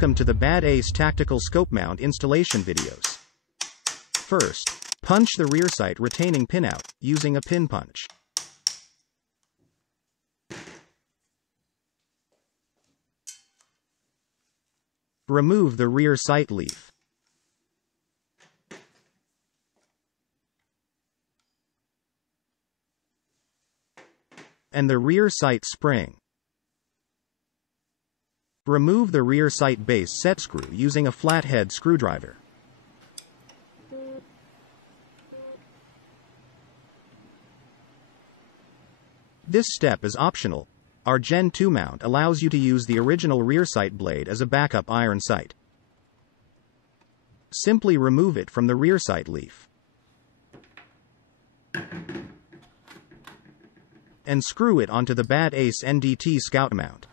Welcome to the BadAce tactical scope mount installation videos. First, punch the rear sight retaining pin out, using a pin punch. Remove the rear sight leaf. And the rear sight spring. Remove the rear sight base set screw using a flathead screwdriver. This step is optional. Our Gen 2 mount allows you to use the original rear sight blade as a backup iron sight. Simply remove it from the rear sight leaf and screw it onto the BadAce NDT Scout mount.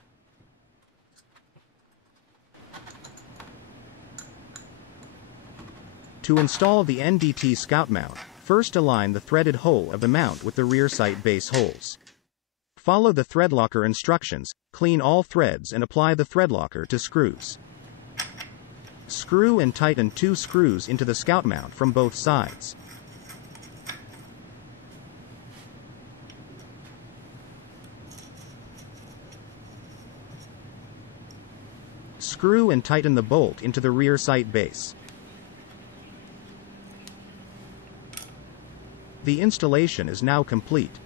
To install the NDT Scout mount, first align the threaded hole of the mount with the rear sight base holes. Follow the thread locker instructions, clean all threads and apply the thread locker to screws. Screw and tighten 2 screws into the Scout mount from both sides. Screw and tighten the bolt into the rear sight base. The installation is now complete.